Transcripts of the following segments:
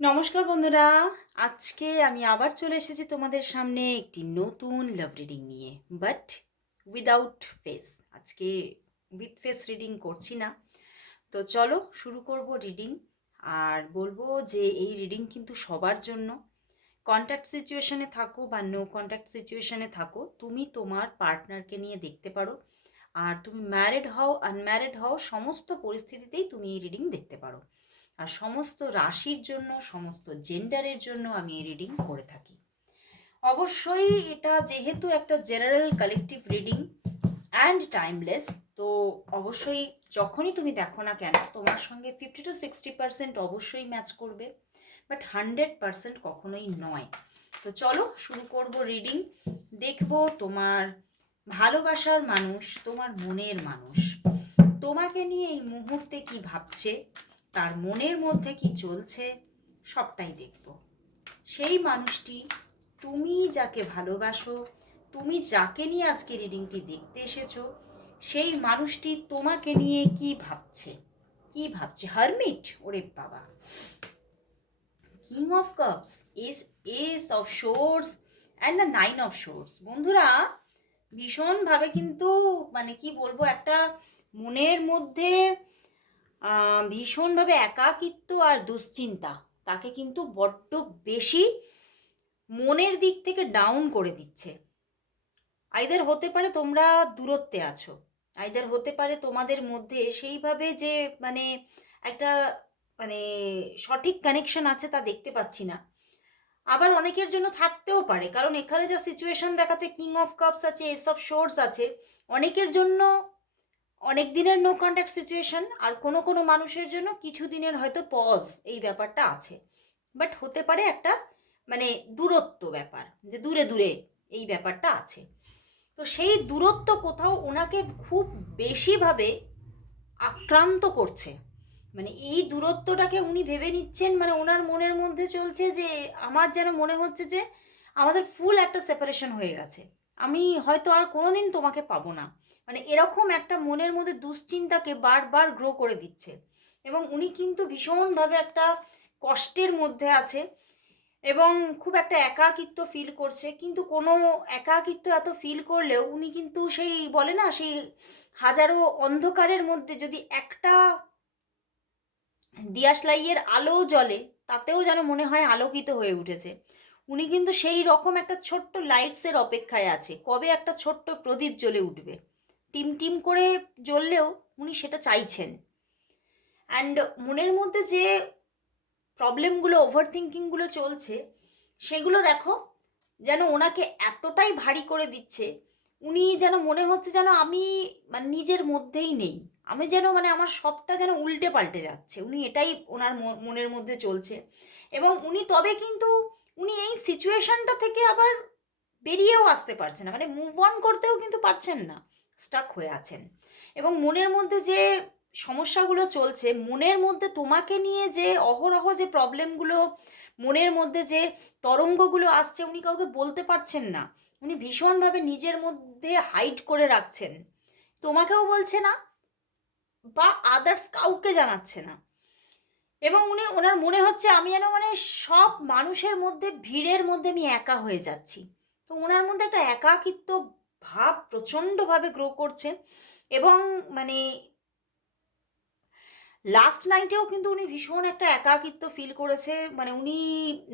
নমস্কার বন্ধুরা, আজকে আমি আবার চলে এসেছি তোমাদের সামনে একটি নতুন লাভ রিডিং নিয়ে, বাট উইদাউট ফেস। আজকে উইথ ফেস রিডিং করছি না। তো চলো শুরু করব রিডিং। আর বলবো যে এই রিডিং কিন্তু সবার জন্য। কন্ট্যাক্ট সিচুয়েশনে থাকো বা নো কন্ট্যাক্ট সিচুয়েশনে থাকো, তুমি তোমার পার্টনারকে নিয়ে দেখতে পারো। আর তুমি ম্যারিড হও আনম্যারিড হও, সমস্ত পরিস্থিতিতেই তুমি এই রিডিং দেখতে পারো। আর সমস্ত রাশির জন্য, সমস্ত জেন্ডারের জন্য আমি এই রিডিং করে থাকি। অবশ্যই এটা যেহেতু একটা general collective reading and timeless, তো অবশ্যই যখনই তুমি দেখো না কেন তোমার সঙ্গে 50 to 60% অবশ্যই ম্যাচ করবে, বাট 100% কখনোই নয়। তো চলো শুরু করব রিডিং। দেখবো তোমার ভালোবাসার মানুষ, তোমার মনের মানুষ তোমাকে নিয়ে এই মুহূর্তে কি ভাবছে, তার মনের মধ্যে কি চলছে, সবটাই দেখব। সেই মানুষটি, তুমি যাকে ভালোবাসো, তুমি যাকে নিয়ে আজকে রিডিংটি দেখতে এসেছো, সেই মানুষটি তোমাকে নিয়ে কি ভাবছে, কি ভাবছে। হারমিট, ওরে বাবা, king of cups, S of swords and the 9 of Swords। বন্ধুরা, ভীষণভাবে কিন্তু মানে কি বলবো, একটা মনের মধ্যে ভীষণভাবে একাকিত্ব আর দুশ্চিন্তা তাকে কিন্তু বড্ড বেশি মনের দিক থেকে ডাউন করে দিচ্ছে। আইদার হতে পারে তোমরা দূরত্বে আছো, আইদার হতে পারে তোমাদের মধ্যে সেইভাবে যে মানে একটা মানে সঠিক কানেকশন আছে তা দেখতে পাচ্ছি না। আবার অনেকের জন্য থাকতেও পারে, কারণ এখানে যা সিচুয়েশন দেখাচ্ছে, কিং অফ কাপস আছে, এস অফ শোর্স আছে, অনেকের জন্য অনেক দিনের নো কন্ট্যাক্ট সিচুয়েশন, আর কোনো কোনো মানুষের জন্য কিছু দিনের হয়তো পজ, এই ব্যাপারটা আছে। বাট হতে পারে একটা মানে দূরত্ব ব্যাপার, যে দূরে দূরে এই ব্যাপারটা আছে। তো সেই দূরত্ব কোথাও ওনাকে খুব বেশিভাবে আক্রান্ত করছে। মানে এই দূরত্বটাকে উনি ভেবে নিচ্ছেন, মানে ওনার মনের মধ্যে চলছে যে আমার যেন মনে হচ্ছে যে আমাদের ফুল একটা সেপারেশন হয়ে গেছে, আমি হয়তো আর কোনোদিন তোমাকে পাবো না। মানে এরকম একটা মনের মধ্যে দুশ্চিন্তাকে বারবার গ্রো করে দিচ্ছে। এবং উনি কিন্তু ভীষণভাবে একটা কষ্টের মধ্যে আছে এবং খুব একটা একাকিত্ব ফিল করছে। কিন্তু কোনো একাকিত্ব এত ফিল করলেও উনি কিন্তু সেই বলে না, সেই হাজারো অন্ধকারের মধ্যে যদি একটা দিয়াশলাইয়ের আলো জ্বলে, তাতেও যেন মনে হয় আলোকিত হয়ে উঠেছে। উনি কিন্তু সেই রকম একটা ছোট্ট লাইটসের অপেক্ষায় আছে, কবে একটা ছোট্ট প্রদীপ জ্বলে উঠবে। টিম টিম করে জ্বললেও উনি সেটা চাইছেন। অ্যান্ড মনের মধ্যে যে প্রবলেমগুলো, ওভার থিঙ্কিংগুলো চলছে, সেগুলো দেখো যেন ওনাকে এতটাই ভারী করে দিচ্ছে। উনি যেন মনে হচ্ছে যেন আমি মানে নিজের মধ্যেই নেই, আমি যেন মানে আমার সবটা যেন উল্টে পাল্টে যাচ্ছে। উনি এটাই ওনার মনের মধ্যে চলছে। এবং উনি তবে কিন্তু উনি এই সিচুয়েশনটা থেকে আবার বেরিয়েও আসতে পারছেন না, মানে মুভ অন করতেও কিন্তু পারছেন না, স্টাক হয়ে আছেন। এবং মনের মধ্যে যে সমস্যাগুলো চলছে, মনের মধ্যে তোমাকে নিয়ে যে অহরহ যে প্রবলেমগুলো, মনের মধ্যে যে তরঙ্গগুলো আসছে, উনি কাউকে বলতে পারছেন না। উনি ভীষণভাবে নিজের মধ্যে হাইড করে রাখছেন, তোমাকেও বলছে না বা আদার্স কাউকে জানাচ্ছে না। এবং উনি ওনার মনে হচ্ছে আমি যেন মানে সব মানুষের মধ্যে, ভিড়ের মধ্যে আমি একা হয়ে যাচ্ছি। তো ওনার মধ্যে একটা একাকিত্ব ভাব প্রচণ্ডভাবে গ্রো করছে। এবং মানে লাস্ট নাইটেও কিন্তু উনি ভীষণ একটা একাকিত্ব ফিল করেছে। মানে উনি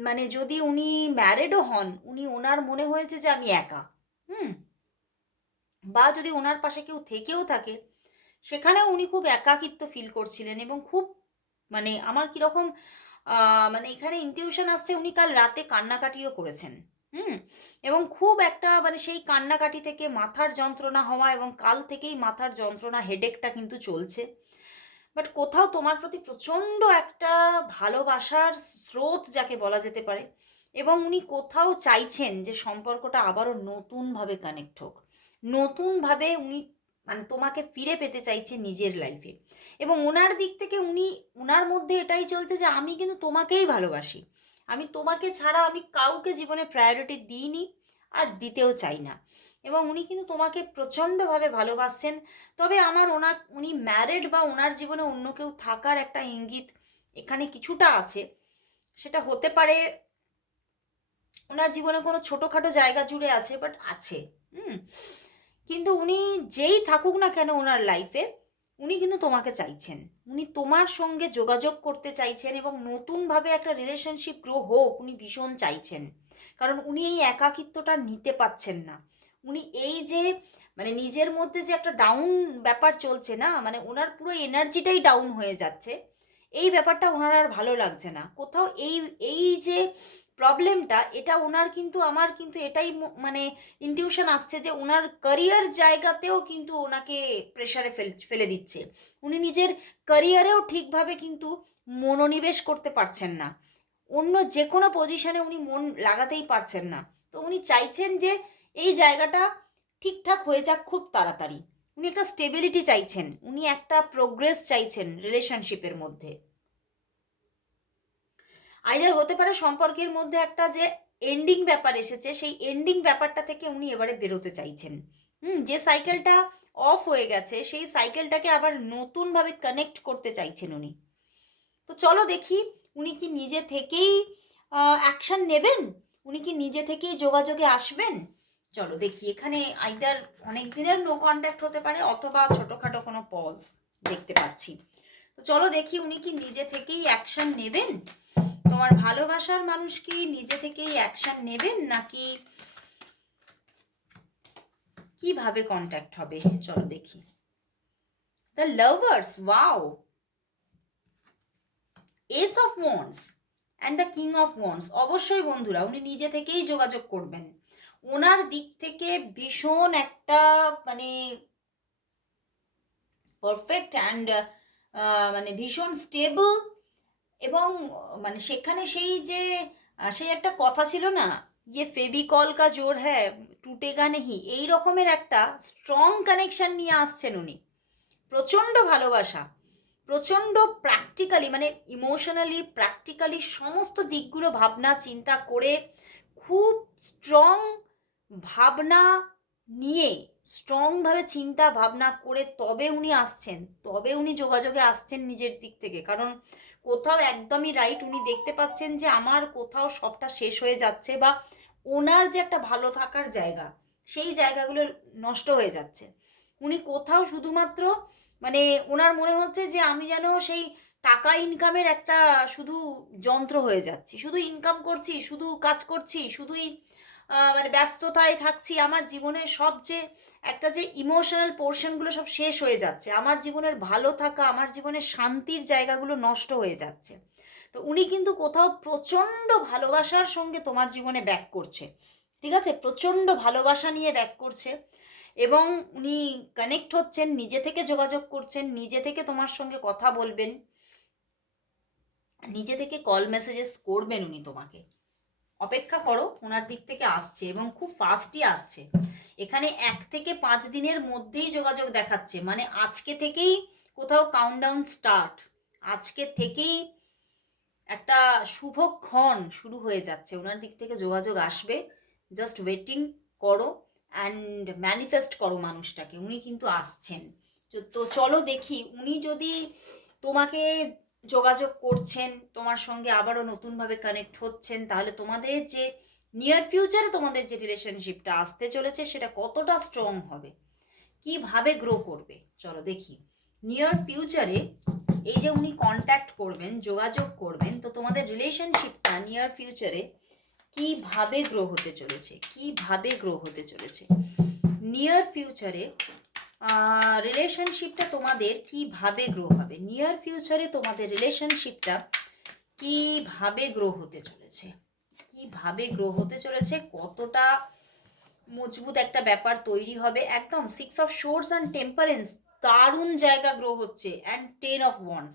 মানে যদি উনি ম্যারেডও হন, উনি ওনার মনে হয়েছে যে আমি একা। হুম। বা যদি ওনার পাশে কেউ থেকেও থাকে, সেখানেও উনি খুব একাকিত্ব ফিল করছিলেন। এবং খুব মানে আমার কীরকম মানে এখানে ইনটিউশন আসছে, উনি কাল রাতে কান্নাকাটিও করেছেন। হুম। এবং খুব একটা মানে সেই কান্নাকাটি থেকে মাথার যন্ত্রণা হওয়া, এবং কাল থেকেই মাথার যন্ত্রণা, হেডেকটা কিন্তু চলছে। বাট কোথাও তোমার প্রতি প্রচণ্ড একটা ভালোবাসার স্রোত যাকে বলা যেতে পারে। এবং উনি কোথাও চাইছেন যে সম্পর্কটা আবারও নতুনভাবে কানেক্ট হোক, নতুনভাবে উনি মানে তোমাকে ফিরে পেতে চাইছে নিজের লাইফে। এবং ওনার দিক থেকে উনি, ওনার মধ্যে এটাই চলছে যে আমি কিন্তু তোমাকেই ভালোবাসি, আমি তোমাকে ছাড়া আমি কাউকে জীবনে প্রায়োরিটি দিইনি আর দিতেও চাই না। এবং উনি কিন্তু তোমাকে প্রচণ্ডভাবে ভালোবাসছেন। তবে আমার উনি ম্যারেড বা ওনার জীবনে অন্য কেউ থাকার একটা ইঙ্গিত এখানে কিছুটা আছে। সেটা হতে পারে ওনার জীবনে কোনো ছোটোখাটো জায়গা জুড়ে আছে, বাট আছে। হুম, কিন্তু উনি যেই থাকুক না কেন ওনার লাইফে, উনি কিন্তু তোমাকে চাইছেন, উনি তোমার সঙ্গে যোগাযোগ করতে চাইছেন এবং নতুনভাবে একটা রিলেশনশিপ গ্রো হোক উনি ভীষণ চাইছেন। কারণ উনি এই একাকিত্বটা নিতে পাচ্ছেন না। উনি এই যে মানে নিজের মধ্যে যে একটা ডাউন ব্যাপার চলছে না, মানে ওনার পুরো এনার্জিটাই ডাউন হয়ে যাচ্ছে, এই ব্যাপারটা ওনার আর ভালো লাগছে না কোথাও। এই এই যে প্রবলেমটা, এটা ওনার কিন্তু আমার কিন্তু এটাই মানে ইনটিউশন আসছে যে ওনার ক্যারিয়ার জায়গাতেও কিন্তু ওনাকে প্রেশারে ফেলে দিচ্ছে। উনি নিজের ক্যারিয়ারেও ঠিকভাবে কিন্তু মনোনিবেশ করতে পারছেন না, অন্য যে কোনো পজিশনে উনি মন লাগাতেই পারছেন না। তো উনি চাইছেন যে এই জায়গাটা ঠিকঠাক হয়ে যাক খুব তাড়াতাড়ি। উনি একটা স্টেবিলিটি চাইছেন, উনি একটা প্রোগ্রেস চাইছেন রিলেশনশিপের মধ্যে। আইদার হতে পারে সম্পর্কের মধ্যে একটা যে এন্ডিং ব্যাপার এসেছে, সেই এন্ডিং ব্যাপারটা থেকে উনি এবারে বেরোতে চাইছেন। যে সাইকেলটা অফ হয়ে গেছে সেই সাইকেলটাকে আবার নতুনভাবে কানেক্ট করতে চাইছেন উনি। তো চলো দেখি উনি কি নিজে থেকেই অ্যাকশন নেবেন, উনি কি নিজে থেকেই যোগাযোগে আসবেন। চলো দেখি, এখানে আইদার অনেক দিনের নো কন্ট্যাক্ট হতে পারে অথবা ছোটোখাটো কোনো পজ দেখতে পাচ্ছি। তো চলো দেখি উনি কি নিজে থেকেই অ্যাকশন নেবেন, তোমার ভালোবাসার মানুষ কি নিজে থেকেই অ্যাকশন নেবেন নাকি কিভাবে কন্ট্যাক্ট হবে। চলো দেখি। The lovers, wow, S of wands and the king of wands. অবশ্যই বন্ধুরা উনি নিজে থেকেই যোগাযোগ করবেন, ওনার দিক থেকে ভীষণ একটা মানে পারফেক্ট অ্যান্ড মানে ভীষণ স্টেবল। এবং মানে সেখানে সেই যে সেই একটা কথা ছিল না, ইয়ে ফেভিকল কা জোর হ্যাঁ টুটেগা নেহি, এই রকমের একটা স্ট্রং কানেকশন নিয়ে আসছেন উনি। প্রচণ্ড ভালোবাসা, প্রচণ্ড প্র্যাকটিক্যালি মানে ইমোশনালি প্র্যাকটিক্যালি সমস্ত দিকগুলো ভাবনা চিন্তা করে খুব স্ট্রং ভাবনা নিয়ে, স্ট্রংভাবে চিন্তা ভাবনা করে তবে উনি আসছেন, তবে উনি যোগাযোগে আসছেন নিজের দিক থেকে। কারণ কোথাও একদমই রাইট, উনি দেখতে পাচ্ছেন যে আমার কোথাও সবটা শেষ হয়ে যাচ্ছে বা ওনার যে একটা ভালো থাকার জায়গা সেই জায়গাগুলো নষ্ট হয়ে যাচ্ছে। উনি কোথাও শুধুমাত্র মানে ওনার মনে হচ্ছে যে আমি যেন সেই টাকা ইনকামের একটা শুধু যন্ত্র হয়ে যাচ্ছি, শুধু ইনকাম করছি, শুধু কাজ করছি, শুধুই মানে ব্যস্ততায় থাকছি, আমার জীবনের সব যে একটা যে ইমোশনাল পোর্শনগুলো সব শেষ হয়ে যাচ্ছে, আমার জীবনের ভালো থাকা, আমার জীবনের শান্তির জায়গাগুলো নষ্ট হয়ে যাচ্ছে। তো উনি কিন্তু কোথাও প্রচণ্ড ভালোবাসার সঙ্গে তোমার জীবনে ব্যাক করছে, ঠিক আছে, প্রচণ্ড ভালোবাসা নিয়ে ব্যাক করছে। এবং উনি কানেক্ট হচ্ছেন, নিজে থেকে যোগাযোগ করছেন, নিজে থেকে তোমার সঙ্গে কথা বলবেন, নিজে থেকে কল মেসেজেস করবেন উনি তোমাকে। অপেক্ষা করো, ওনার দিক থেকে আসছে এবং খুব ফাস্টই আসছে। এখানে 1 থেকে 5 দিনের মধ্যেই যোগাযোগ দেখাচ্ছে, মানে আজকে থেকেই কোথাও কাউন্টডাউন স্টার্ট, আজকে থেকেই একটা শুভক্ষণ শুরু হয়ে যাচ্ছে, ওনার দিক থেকে যোগাযোগ আসবে। জাস্ট ওয়েটিং করো অ্যান্ড ম্যানিফেস্ট করো মানুষটাকে, উনি কিন্তু আসছেন। তো চলো দেখি উনি যদি তোমাকে যোগাযোগ করছেন, তোমার সঙ্গে আবারও নতুনভাবে কানেক্ট হচ্ছেন, তাহলে তোমাদের যে নিয়ার ফিউচারে তোমাদের যে রিলেশনশিপটা আসতে চলেছে সেটা কতটা স্ট্রং হবে, কিভাবে গ্রো করবে। চলো দেখি নিয়ার ফিউচারে এই যে উনি কন্ট্যাক্ট করবেন, যোগাযোগ করবেন, তো তোমাদের রিলেশনশিপটা নিয়ার ফিউচারে কিভাবে গ্রো হতে চলেছে, কিভাবে গ্রো হতে চলেছে নিয়ার ফিউচারে। রিলেশনশিপটা তোমাদের কিভাবে গ্রো হবে, নিয়ার ফিউচারে তোমাদের রিলেশনশিপটা কিভাবে গ্রো হতে চলেছে, কিভাবে গ্রো হতে চলেছে, কতটা মজবুত একটা ব্যাপার তৈরি হবে। একদম 6 অফ সোর্স অ্যান্ড টেম্পারেন্স, দারুণ জায়গা গ্রো হচ্ছে, অ্যান্ড 10 অফ ওয়ান্স।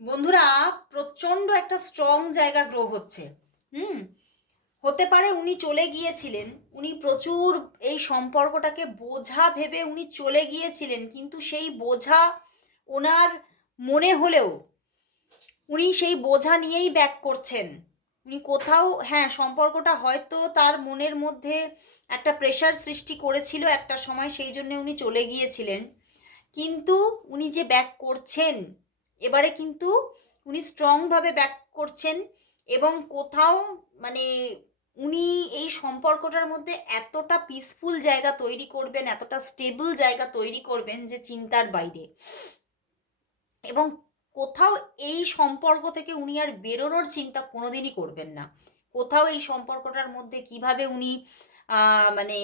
বন্ধুরা প্রচণ্ড একটা স্ট্রং জায়গা গ্রো হচ্ছে। হতে পারে উনি চলে গিয়েছিলেন, উনি প্রচুর এই সম্পর্কটাকে বোঝা ভেবে উনি চলে গিয়েছিলেন, কিন্তু সেই বোঝা ওনার মনে হলেও উনি সেই বোঝা নিয়েই ব্যাক করছেন। উনি কোথাও হ্যাঁ সম্পর্কটা হয়তো তার মনের মধ্যে একটা প্রেশার সৃষ্টি করেছিল একটা সময়, সেই জন্য উনি চলে গিয়েছিলেন, কিন্তু উনি যে ব্যাক করছেন এবারে কিন্তু উনি স্ট্রংভাবে ব্যাক করছেন এবং কোথাও মানে উনি এই সম্পর্কটার মধ্যে এতটা পিসফুল জায়গা তৈরি করবেন, এতটা স্টেবল জায়গা তৈরি করবেন যে চিন্তার বাইরে। এবং কোথাও এই সম্পর্ক থেকে উনি আর বেরোনোর চিন্তা কোনোদিনই করবেন না। কোথাও এই সম্পর্কটার মধ্যে কিভাবে উনি মানে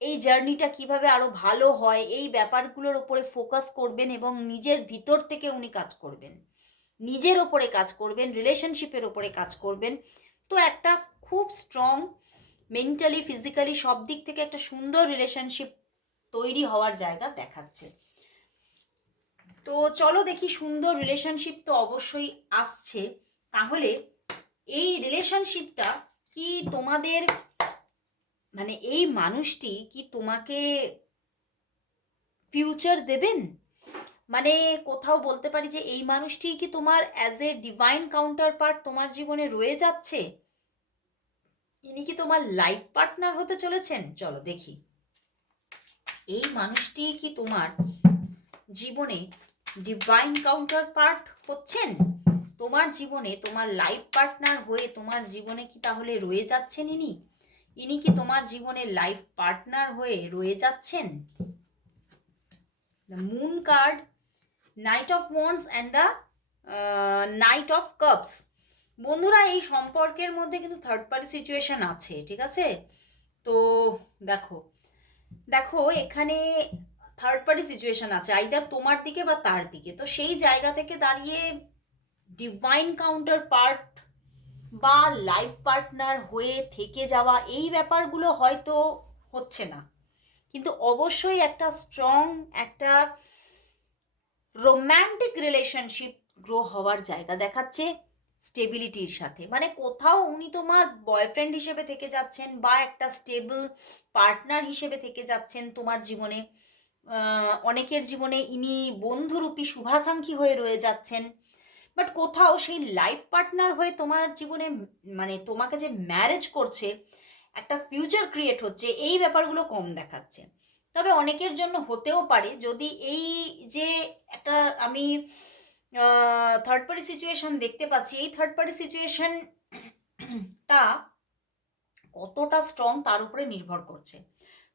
এই জার্নিটা কিভাবে আরো ভালো হয় এই ব্যাপারগুলোর উপরে ফোকাস করবেন এবং নিজের ভিতর থেকে উনি কাজ করবেন, নিজের ওপরে কাজ করবেন, রিলেশনশিপের ওপরে কাজ করবেন। তো একটা খুব স্ট্রং মেন্টালি, ফিজিক্যালি সব দিক থেকে একটা সুন্দর রিলেশনশিপ তৈরি হওয়ার জায়গা দেখাচ্ছে। তো চলো দেখি, সুন্দর রিলেশনশিপ তো অবশ্যই আসছে। তাহলে এই রিলেশনশিপটা কি তোমাদের মানে এই মানুষটি কি তোমাকে ফিউচার দেবেন? মানে কোথাও বলতে পারি যে এই মানুষটি কি তোমার as a divine counter part তোমার জীবনে রয়ে যাচ্ছে? ইনি কি তোমার লাইফ পার্টনার হতে চলেছেন? চলো দেখি, এই মানুষটি কি তোমার জীবনে ডিভাইন কাউন্টার পার্ট হচ্ছেন? তোমার জীবনে তোমার লাইফ পার্টনার হয়ে তোমার জীবনে কি তাহলে রয়ে যাচ্ছেন ইনি? ইনি কি তোমার জীবনে লাইফ পার্টনার হয়ে রয়ে যাচ্ছেন? The moon card, night of wands and the night of cups. বন্ধুরা, এই সম্পর্কের মধ্যে কিন্তু থার্ড পার্টি সিচুয়েশন আছে, ঠিক আছে? তো দেখো দেখো এখানে থার্ড পার্টি সিচুয়েশন আছে, আইদার তোমার দিকে বা তার দিকে। তো সেই জায়গা থেকে দাঁড়িয়ে ডিভাইন কাউন্টার পার্ট বা লাইফ পার্টনার হয়ে থেকে যাওয়া এই ব্যাপারগুলো হয়তো হচ্ছে না, কিন্তু অবশ্যই একটা স্ট্রং একটা রোম্যান্টিক রিলেশনশিপ গ্রো হওয়ার জায়গা দেখাচ্ছে স্টেবিলিটির সাথে। মানে কোথাও উনি তোমার বয়ফ্রেন্ড হিসেবে থেকে যাচ্ছেন বা একটা স্টেবল পার্টনার হিসেবে থেকে যাচ্ছেন তোমার জীবনে। অনেকের জীবনে ইনি বন্ধুরূপী শুভাকাঙ্ক্ষী হয়ে রয়ে যাচ্ছেন। বাট কোথাও সেই লাইফ পার্টনার হয়ে তোমার জীবনে মানে তোমাকে যে ম্যারেজ করছে, একটা ফিউচার ক্রিয়েট হচ্ছে, এই ব্যাপারগুলো কম দেখাচ্ছে। তবে অনেকের জন্য হতেও পারে, যদি এই যে একটা আমি থার্ড পার্টি সিচুয়েশন দেখতে পাচ্ছি, এই থার্ড পার্টি সিচুয়েশনটা কতটা স্ট্রং তার উপরে নির্ভর করছে।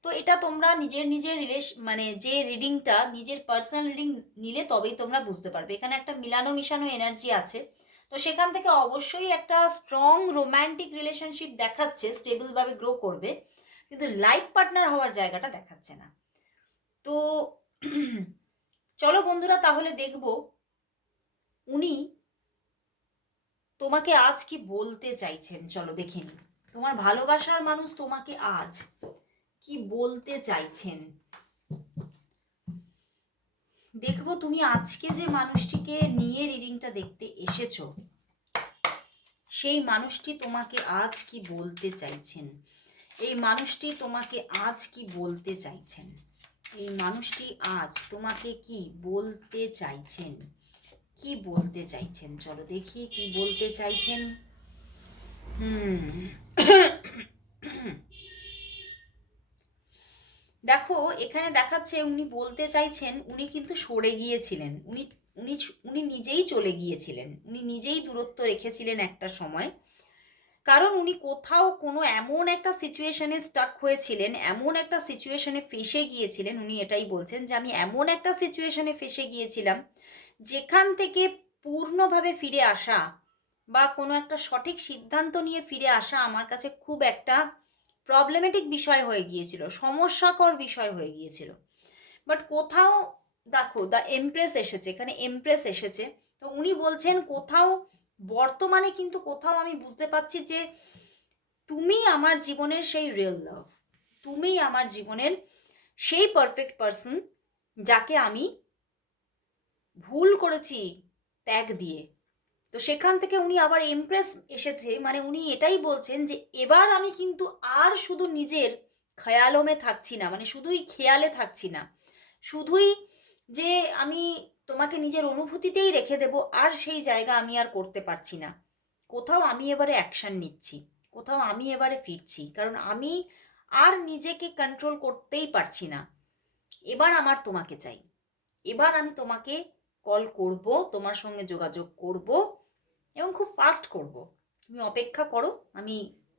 তো এটা তোমরা নিজের নিজের মানে যে রিডিংটা নিজের পার্সোনাল রিডিং নিলে তবেই তোমরা বুঝতে পারবে। এখানে একটা মিলানো মিশানো এনার্জি আছে। তো সেখান থেকে অবশ্যই একটা স্ট্রং রোম্যান্টিক রিলেশনশিপ দেখাচ্ছে, স্টেবলভাবে গ্রো করবে, কিন্তু লাইফ পার্টনার হওয়ার জায়গাটা দেখাচ্ছে না। তো চলো বন্ধুরা, তাহলে দেখব উনি তোমাকে আজ কি বলতে চাইছেন। চলো দেখে নিই, তোমার ভালোবাসার মানুষ তোমাকে আজ কি বলতে চাইছেন। দেখবো তুমি আজকে যে মানুষটিকে নিয়ে রিডিংটা দেখতে এসেছো, সেই মানুষটি তোমাকে আজ কি বলতে চাইছেন। এই মানুষটি তোমাকে আজ কি বলতে চাইছেন। এই মানুষটি আজ তোমাকে কি বলতে চাইছেন, কি বলতে চাইছেন। চলো দেখি কি বলতে চাইছেন। দেখো এখানে দেখাচ্ছে উনি বলতে চাইছেন, উনি কিন্তু সরে গিয়েছিলেন, উনি উনি উনি নিজেই চলে গিয়েছিলেন, উনি নিজেই দূরত্ব রেখেছিলেন একটা সময়। কারণ উনি কোথাও কোনো এমন একটা সিচুয়েশনে স্টাক হয়েছিলেন, এমন একটা সিচুয়েশনে ফেসে গিয়েছিলেন। উনি এটাই বলছেন যে আমি এমন একটা সিচুয়েশনে ফেসে গিয়েছিলাম যেখান থেকে পূর্ণভাবে ফিরে আসা বা কোনো একটা সঠিক সিদ্ধান্ত নিয়ে ফিরে আসা আমার কাছে খুব একটা প্রবলেমেটিক বিষয় হয়ে গিয়েছিল, সমস্যাকর বিষয় হয়ে গিয়েছিল। বাট কোথাও দেখো দ্য এমপ্রেস এসেছে, এখানে এমপ্রেস এসেছে। তো উনি বলছেন কোথাও বর্তমানে কিন্তু কোথাও আমি বুঝতে পারছি যে তুমি আমার জীবনের সেই রিয়েল লাভ, তুমি আমার জীবনের সেই পারফেক্ট পারসন যাকে আমি ভুল করেছি ত্যাগ দিয়ে। তো সেখান থেকে উনি আবার এমপ্রেস এসেছে, মানে উনি এটাই বলছেন যে এবার আমি কিন্তু আর শুধু নিজের খেয়ালমে থাকছি না, মানে শুধুই খেয়ালে থাকছি না, শুধুই যে আমি তোমাকে নিজের অনুভূতিতেই রেখে দেব, আর সেই জায়গা আমি আর করতে পারছি না। কোথাও আমি এবারে অ্যাকশান নিচ্ছি, কোথাও আমি এবারে ফিরছি, কারণ আমি আর নিজেকে কন্ট্রোল করতেই পারছি না। এবার আমার তোমাকে চাই, এবার আমি তোমাকে কল করব, তোমার সঙ্গে যোগাযোগ করব এবং খুব ফাস্ট করব। তুমি অপেক্ষা করো, আমি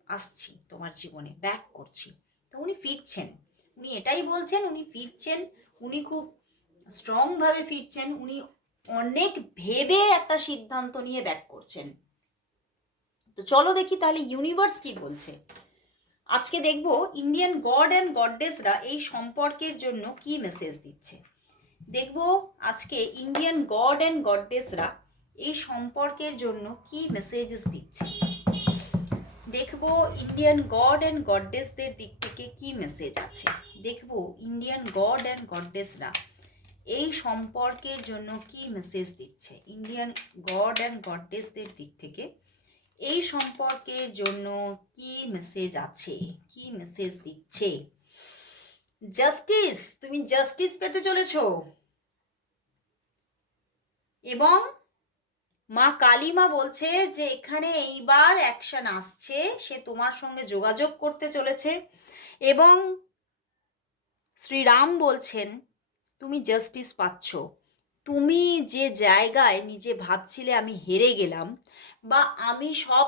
আসছি তোমার জীবনে, ব্যাক করছি। তো উনি ফিরছেন, উনি এটাই বলছেন, উনি ফিরছেন, উনি খুব স্ট্রংভাবে ফিরছেন, উনি অনেক ভেবে একটা সিদ্ধান্ত নিয়ে ব্যাক করছেন। তো চলো দেখি তাহলে ইউনিভার্স কি বলছে। আজকে দেখব ইন্ডিয়ান গড অ্যান্ড গডডেসরা এই সম্পর্কের জন্য কি মেসেজ দিচ্ছে। দেখব আজকে ইন্ডিয়ান গড অ্যান্ড গডডেসরা এই সম্পর্কের জন্য কি মেসেজেস দিচ্ছে। দেখব ইন্ডিয়ান গড অ্যান্ড গডডেসদের দিক থেকে কি মেসেজ আছে। দেখব ইন্ডিয়ান গড অ্যান্ড গডডেসরা এই সম্পর্কের জন্য কি মেসেজ দিচ্ছে। ইন্ডিয়ান গড অ্যান্ড গডডেসদের দিক থেকে এই সম্পর্কের জন্য কি মেসেজ আছে, কি মেসেজ দিচ্ছে। জাস্টিস, তুমি জাস্টিস পেতে চলেছ এবং মা কালীমা বলছে যে এখানে এইবার অ্যাকশন আসছে, সে তোমার সঙ্গে যোগাযোগ করতে চলেছে এবং শ্রীরাম বলছেন তুমি জাস্টিস পাচ্ছ। তুমি যে জায়গায় নিজে ভাবছিলে আমি হেরে গেলাম বা আমি সব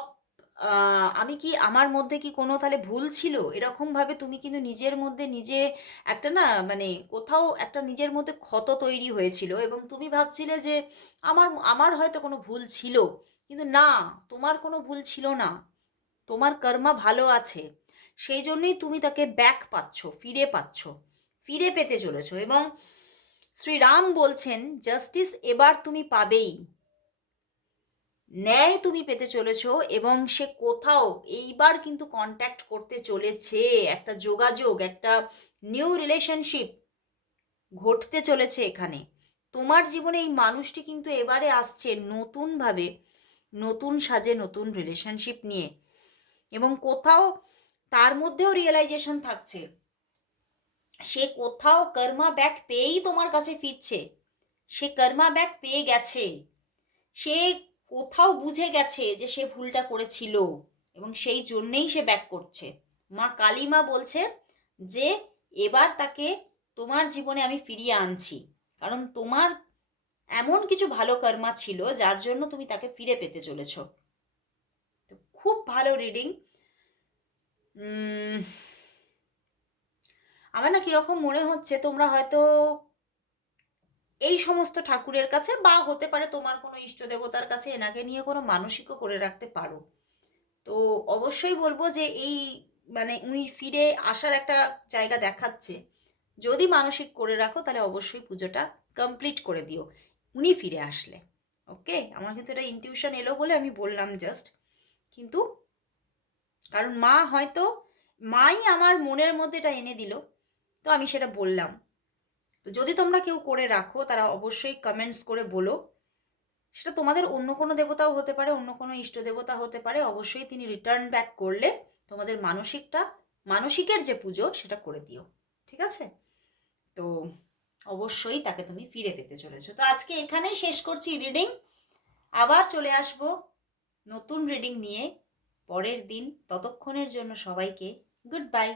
আমি কি আমার মধ্যে কি কোনো তাহলে ভুল ছিল, এরকমভাবে তুমি কিন্তু নিজের মধ্যে নিজে একটা না মানে কোথাও একটা নিজের মধ্যে ক্ষত তৈরি হয়েছিল এবং তুমি ভাবছিলে যে আমার আমার হয়তো কোনো ভুল ছিল, কিন্তু না, তোমার কোনো ভুল ছিল না, তোমার কর্মা ভালো আছে, সেই জন্যই তুমি তাকে ব্যাক পাচ্ছ, ফিরে পাচ্ছ, ফিরে পেতে চলেছো এবং শ্রীরাম বলছেন জাস্টিস এবার তুমি পাবেই, ন্যায় তুমি পেতে চলেছ এবং সে কোথাও এইবার কিন্তু কন্ট্যাক্ট করতে চলেছে, একটা যোগাযোগ, একটা নিউ রিলেশনশিপ ঘটতে চলেছে এখানে। তোমার জীবনে এই মানুষটি কিন্তু এবারে আসছে নতুনভাবে, নতুন সাজে, নতুন রিলেশনশিপ নিয়ে এবং কোথাও তার মধ্যেও রিয়েলাইজেশন থাকছে সে কোথাও কর্মা ব্যাক পেয়েই তোমার কাছে ফিরছে, সে কর্মা ব্যাক পেয়ে গেছে, সে কোথাও বুঝে গেছে যে সে ভুলটা করেছিল এবং সেই জন্যেই সে ব্যাক করছে। মা কালীমা বলছে যে এবার তাকে তোমার জীবনে আমি ফিরিয়ে আনছি, কারণ তোমার এমন কিছু ভালো কর্মা ছিল যার জন্য তুমি তাকে ফিরে পেতে চলেছ। তো খুব ভালো রিডিং। আমার না কীরকম মনে হচ্ছে তোমরা হয়তো এই সমস্ত ঠাকুরের কাছে বা হতে পারে তোমার কোনো ইষ্ট দেবতার কাছে এনাকে নিয়ে কোনো মানসিকও করে রাখতে পারো। তো অবশ্যই বলবো যে এই মানে উনি ফিরে আসার একটা জায়গা দেখাচ্ছে, যদি মানসিক করে রাখো তাহলে অবশ্যই পুজোটা কমপ্লিট করে দিও উনি ফিরে আসলে। ওকে, আমার কিন্তু এটা ইনটিউশন এলো বলে আমি বললাম জাস্ট, কিন্তু কারণ মা হয়তো মাই আমার মনের মধ্যে এটা এনে দিল, তো আমি সেটা বললাম। তো যদি তোমরা কেউ করে রাখো তারা অবশ্যই কমেন্টস করে বলো, সেটা তোমাদের অন্য কোনো দেবতাও হতে পারে, অন্য কোনো ইষ্ট দেবতা হতে পারে, অবশ্যই তিনি রিটার্ন ব্যাক করলে তোমাদের মানসিকের যে পুজো সেটা করে দিও, ঠিক আছে? তো অবশ্যই তাকে তুমি ফিরে পেতে চলেছো। তো আজকে এখানেই শেষ করছি রিডিং, আবার চলে আসবো নতুন রিডিং নিয়ে পরের দিন। ততক্ষণের জন্য সবাইকে গুড বাই।